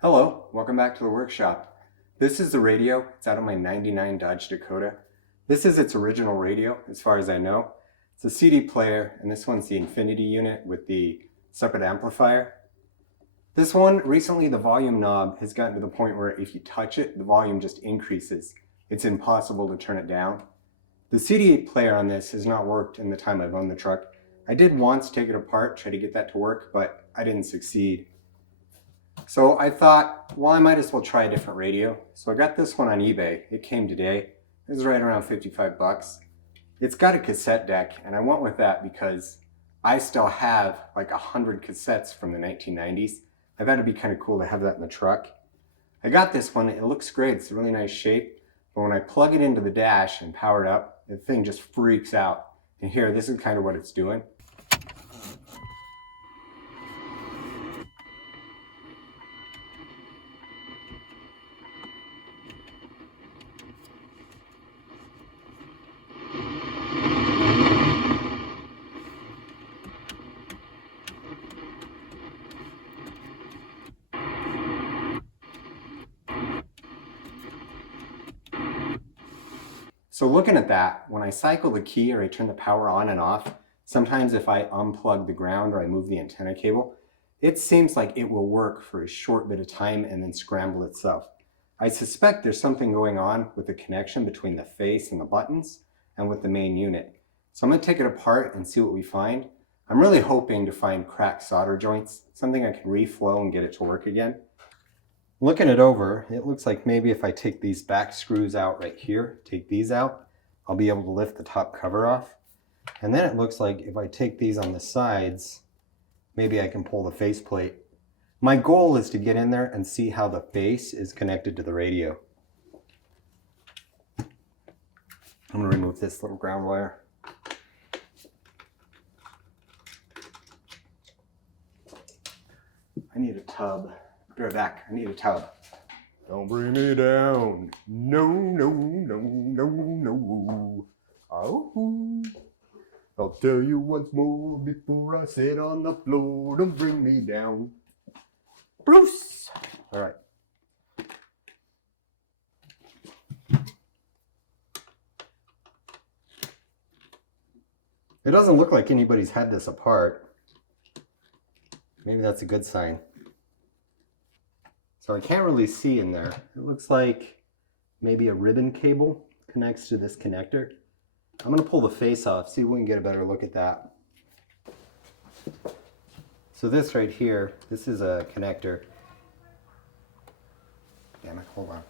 Hello, welcome back to the workshop. This is the radio. It's out of my 99 Dodge Dakota. This is its original radio, as far as I know. It's a CD player, and this one's the Infinity unit with the separate amplifier. This one, recently the volume knob has gotten to the point where if you touch it, the volume just increases. It's impossible to turn it down. The CD player on this has not worked in the time I've owned the truck. I did once take it apart, try to get that to work, but I didn't succeed. So I thought, well, I might as well try a different radio. So I got this one on eBay. It came today. It was right around 55 bucks. It's got a cassette deck, and I went with that because I still have like 100 cassettes from the 1990s. I thought it'd be kind of cool to have that in the truck. I got this one. It looks great. It's a really nice shape. But when I plug it into the dash and power it up, the thing just freaks out. And here, this is kind of what it's doing. So looking at that, when I cycle the key or I turn the power on and off, sometimes if I unplug the ground or I move the antenna cable, it seems like it will work for a short bit of time and then scramble itself. I suspect there's something going on with the connection between the face and the buttons and with the main unit. So I'm going to take it apart and see what we find. I'm really hoping to find cracked solder joints, something I can reflow and get it to work again. Looking it over, it looks like maybe if I take these back screws out right here, take these out, I'll be able to lift the top cover off. And then it looks like if I take these on the sides, maybe I can pull the faceplate. My goal is to get in there and see how the face is connected to the radio. I'm going to remove this little ground wire. I need a tub. Be right back. I need a tub. Don't bring me down. No, no, no, no, no. Oh. I'll tell you once more before I sit on the floor. Don't bring me down. Bruce. All right. It doesn't look like anybody's had this apart. Maybe that's a good sign. So I can't really see in there. It looks like maybe a ribbon cable connects to this connector. I'm going to pull the face off, see if we can get a better look at that. So this right here, this is a connector. Damn it, hold on.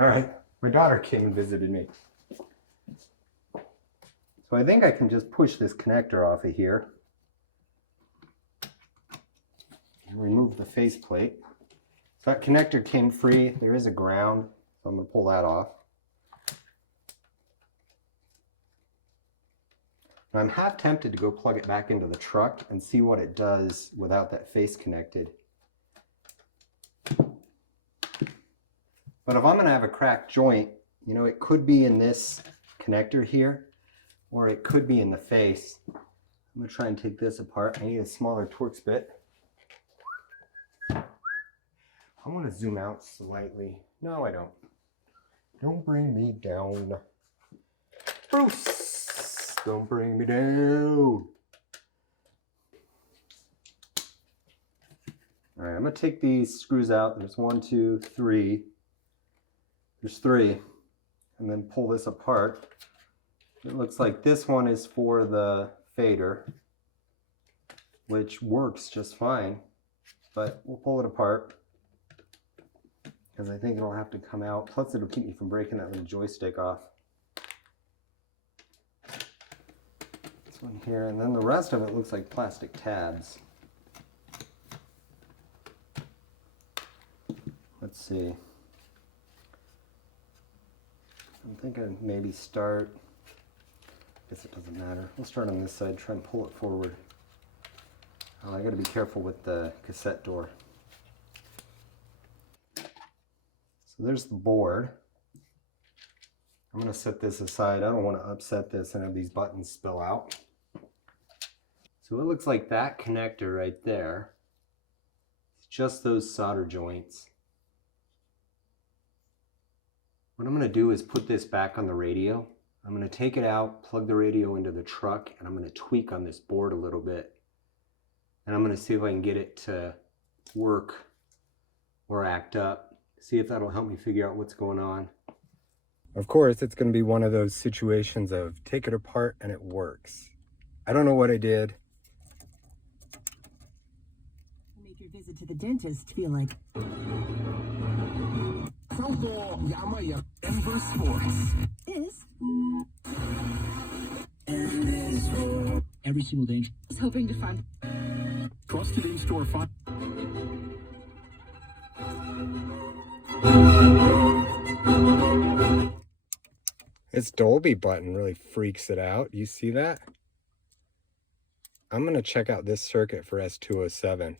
All right, my daughter came and visited me. So I think I can just push this connector off of here. Remove the faceplate. So that connector came free. There is a ground, so I'm going to pull that off. And I'm half tempted to go plug it back into the truck and see what it does without that face connected. But if I'm going to have a cracked joint, you know, it could be in this connector here, or it could be in the face. I'm going to try and take this apart. I need a smaller Torx bit. I want to zoom out slightly. No, I don't. Don't bring me down. Bruce, don't bring me down. All right, I'm going to take these screws out. There's 1, 2, 3. There's 3. And then pull this apart. It looks like this one is for the fader, which works just fine. But we'll pull it apart, because I think it'll have to come out. Plus it'll keep me from breaking that little joystick off. This one here, and then the rest of it looks like plastic tabs. Let's see. I'm thinking maybe start, I guess it doesn't matter. We'll start on this side, try and pull it forward. Oh, I gotta be careful with the cassette door. So there's the board. I'm going to set this aside. I don't want to upset this and have these buttons spill out. So it looks like that connector right there is It's just those solder joints. What I'm going to do is put this back on the radio. I'm going to take it out, plug the radio into the truck, and I'm going to tweak on this board a little bit. And I'm going to see if I can get it to work or act up. See if that'll help me figure out what's going on. Of course, it's going to be one of those situations of take it apart and it works. I don't know what I did. Make your visit to the dentist feel like every single day is hoping to find trusted in-store find. This Dolby button really freaks it out. You see that? I'm going to check out this circuit for S207.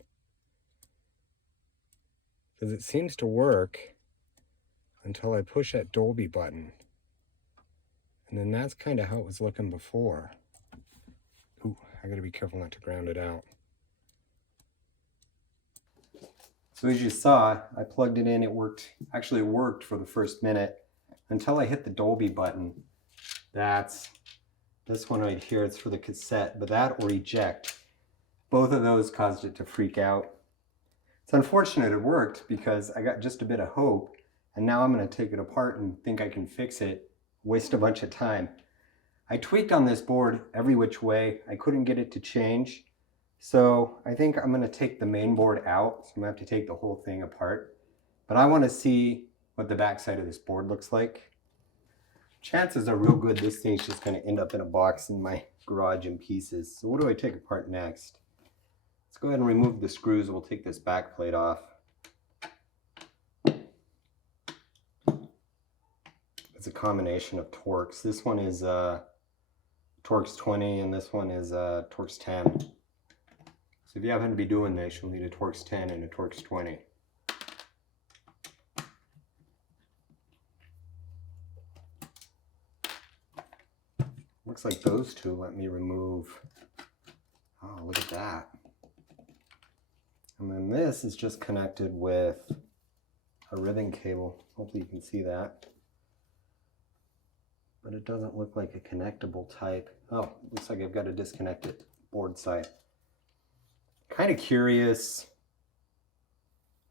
Because it seems to work until I push that Dolby button. And then that's kind of how it was looking before. Ooh, I gotta be careful not to ground it out. So as you saw, I plugged it in, it worked, actually worked for the first minute until I hit the Dolby button. That's this one right here, it's for the cassette, but that or eject. Both of those caused it to freak out. It's unfortunate it worked because I got just a bit of hope, and now I'm going to take it apart and think I can fix it, waste a bunch of time. I tweaked on this board every which way. I couldn't get it to change. So I think I'm going to take the main board out. So I'm going to have to take the whole thing apart. But I want to see what the back side of this board looks like. Chances are real good this thing's just going to end up in a box in my garage in pieces. So what do I take apart next? Let's go ahead and remove the screws. We'll take this back plate off. It's a combination of torques. This one is Torx 20 and this one is Torx 10. So if you happen to be doing this, you'll need a Torx 10 and a Torx 20. Looks like those two let me remove. Oh, look at that. And then this is just connected with a ribbon cable. Hopefully you can see that. But it doesn't look like a connectable type. Oh, looks like I've got to disconnect it board side. Kind of curious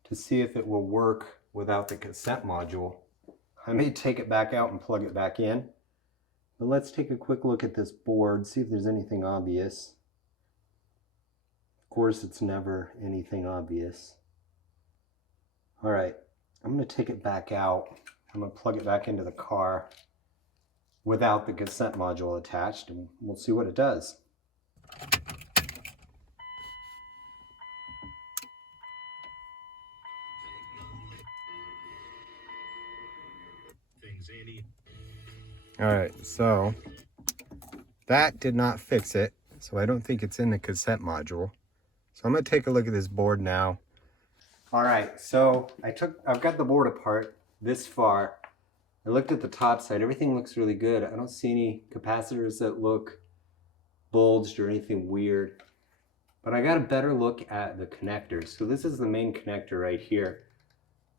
to see if it will work without the cassette module. I may take it back out and plug it back in. But let's take a quick look at this board, see if there's anything obvious. Of course, it's never anything obvious. All right, I'm going to take it back out. I'm going to plug it back into the car without the cassette module attached, and we'll see what it does. All right, so that did not fix it, so I don't think it's in the cassette module. So I'm going to take a look at this board now. All right, so I've got the board apart this far. I looked at the top side. Everything looks really good. I don't see any capacitors that look bulged or anything weird. But I got a better look at the connectors. So this is the main connector right here.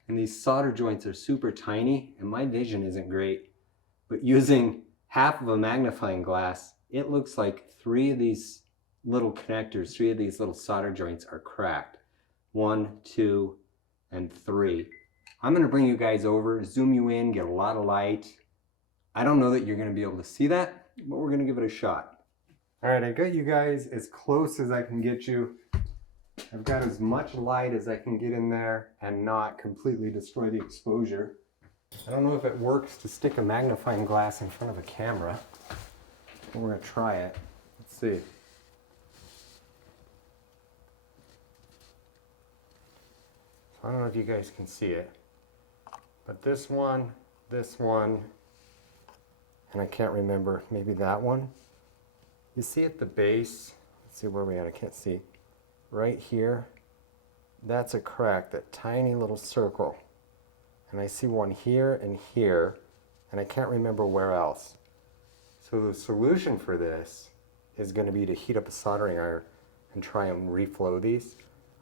And these solder joints are super tiny, and my vision isn't great. But using half of a magnifying glass, it looks like three of these little connectors, three of these little solder joints are cracked. 1, 2, and 3. I'm going to bring you guys over, zoom you in, get a lot of light. I don't know that you're going to be able to see that, but we're going to give it a shot. All right, I got you guys as close as I can get you. I've got as much light as I can get in there and not completely destroy the exposure. I don't know if it works to stick a magnifying glass in front of a camera, but we're going to try it. Let's see. I don't know if you guys can see it, but this one, and I can't remember, maybe that one. You see at the base, let's see where we're at, I can't see. Right here, that's a crack, that tiny little circle. And I see one here, and I can't remember where else. So the solution for this is going to be to heat up a soldering iron and try and reflow these.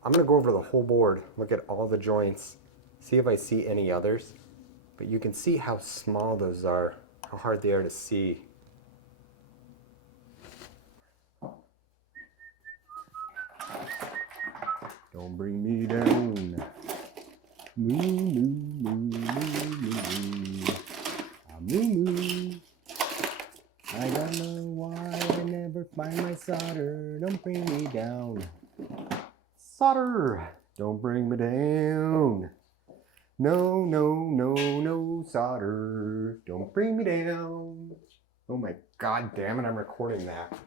I'm gonna go over the whole board, look at all the joints, see if I see any others. But you can see how small those are, how hard they are to see. Don't bring me down. Moo, moo, moo, moo, moo, moo. Ah, moo, moo. I don't know why I never find my solder. Don't bring me down. Solder, don't bring me down. No, no, no, no solder. Don't bring me down. Oh my god damn it, I'm recording that.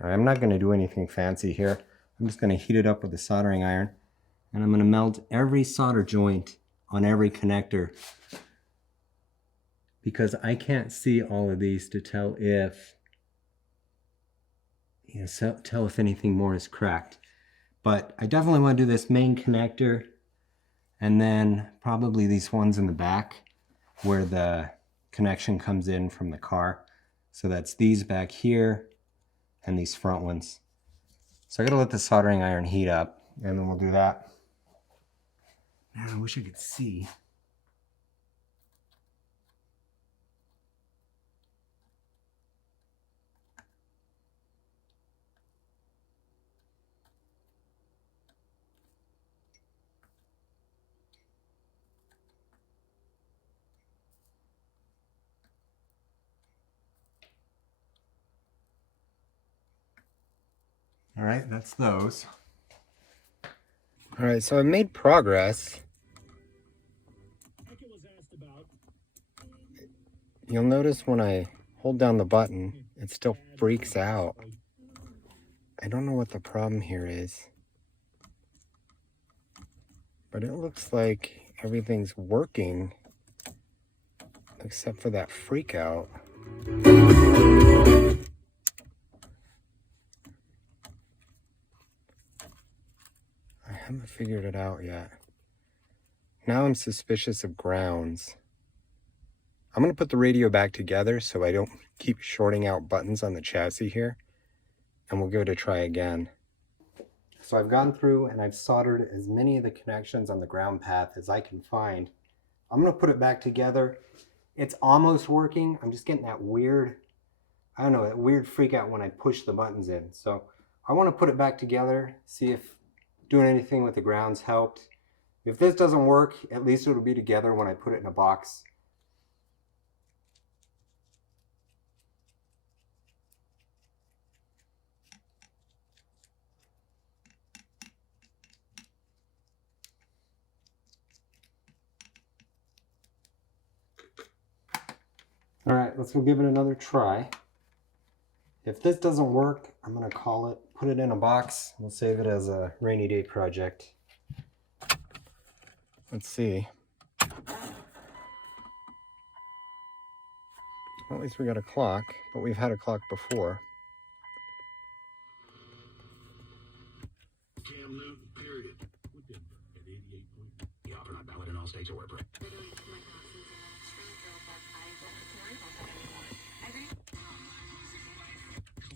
Alright, I'm not going to do anything fancy here. I'm just going to heat it up with a soldering iron. And I'm going to melt every solder joint on every connector. Because I can't see all of these to tell if anything more is cracked. But I definitely want to do this main connector. And then probably these ones in the back where the connection comes in from the car. So that's these back here and these front ones. So I gotta let the soldering iron heat up and then we'll do that. Man, I wish I could see. All right, that's those. All right, so I've made progress. You'll notice when I hold down the button, it still freaks out. I don't know what the problem here is. But it looks like everything's working except for that freak out. I haven't figured it out yet. Now I'm suspicious of grounds. I'm going to put the radio back together so I don't keep shorting out buttons on the chassis here. And we'll give it a try again. So I've gone through and I've soldered as many of the connections on the ground path as I can find. I'm going to put it back together. It's almost working. I'm just getting that weird, I don't know, that weird freak out when I push the buttons in. So I want to put it back together, see if doing anything with the grounds helped. If this doesn't work, at least it'll be together when I put it in a box. All right, let's go give it another try. If this doesn't work, I'm gonna call it, put it in a box. We'll save it as a rainy day project. Let's see. Well, at least we got a clock, but we've had a clock before. Cam Newton, period. At 88 point. The offer not valid in all states or where.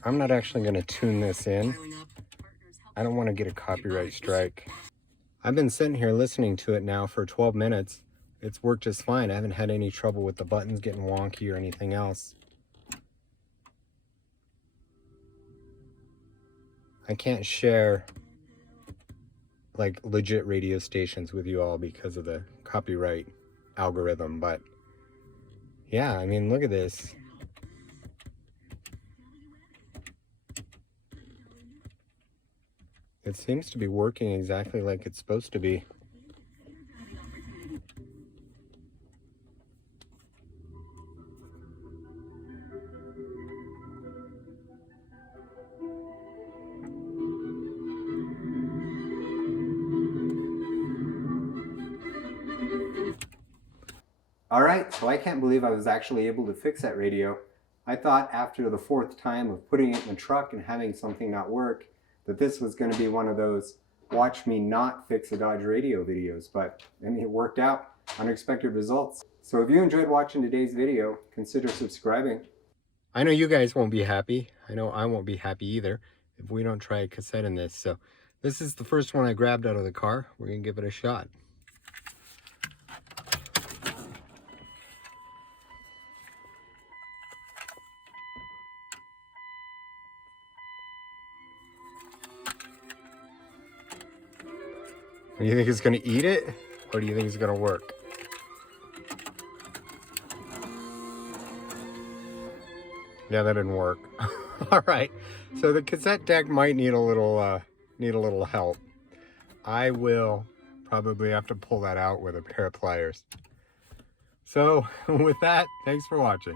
I'm not actually going to tune this in. I don't want to get a copyright strike. I've been sitting here listening to it now for 12 minutes. It's worked just fine. I haven't had any trouble with the buttons getting wonky or anything else. I can't share like legit radio stations with you all because of the copyright algorithm, but yeah, I mean, look at this. It seems to be working exactly like it's supposed to be. Alright, so I can't believe I was actually able to fix that radio. I thought after the 4th time of putting it in the truck and having something not work, that this was going to be one of those watch me not fix a Dodge radio videos, but I mean, it worked out. Unexpected results. So if you enjoyed watching today's video, consider subscribing. I know you guys won't be happy. I know I won't be happy either if we don't try a cassette in this. So This is the first one I grabbed out of the car. We're gonna give it a shot. Do you think it's gonna eat it, or do you think it's gonna work? Yeah, that didn't work. All right, so the cassette deck might need a little help. I will probably have to pull that out with a pair of pliers. So with that, thanks for watching.